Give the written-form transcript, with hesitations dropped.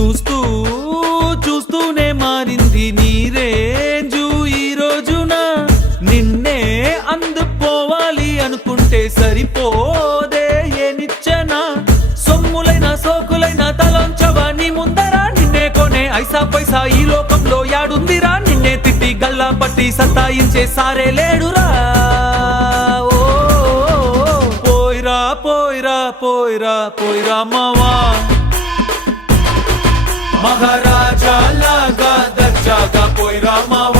చూస్తూ చూస్తూనే మారింది నీ రేంజు ఈ రోజున నిన్నే అందుకోవాలి అనుకుంటే సరిపోదే ఏ నిచ్చెన సొమ్ములైన సోకులైన తలంచవా నీ ముందరా నిన్నే కొనే ఐసా పైసా ఈ లోకంలో యాడుందిరా నిన్నే తిట్టి గల్లా పట్టి సతాయించే సారే లేడురా ఓ పోయిరా పోయిరా పోయిరా పోయిరా మావా మహారాజా లాగా దర్జాగా పోయిరా మావా